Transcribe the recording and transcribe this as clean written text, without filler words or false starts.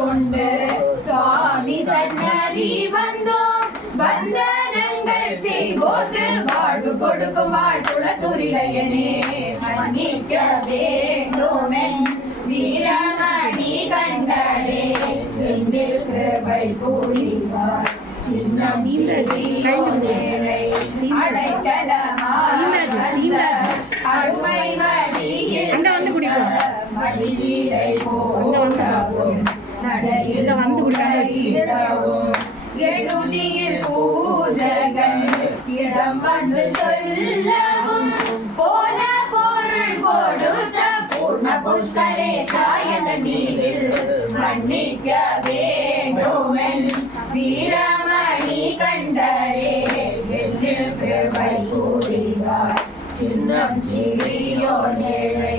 கொண்டு சுவாமி சன்னதி வந்தோம். வந்தனங்கள் செய்வோது வாழ்வு கொடுக்கும் வாழ்வுள்ள துரிலையனே மன்னிக்க வேண்டுமென் வீரமணி கண்டரே என்னில் கிருபை புரிவார். சின்னம் சிறியோனேழை அடைக்கலமாய் அருமை மடியில் மடிசீரை போகவும் நடையிடவும் எழுதியில் பூஜகன் இடம் வந்து சொல்லவும் போன பொருள் கொடுத்த பூர்ண புஷ்கரேஷாயத நீரில் மன்னிக்க வேண்டுமென் வீரமணி கண்டரே என்னில் கிருபை புரிவார். சின்னம் சிறியோனேழை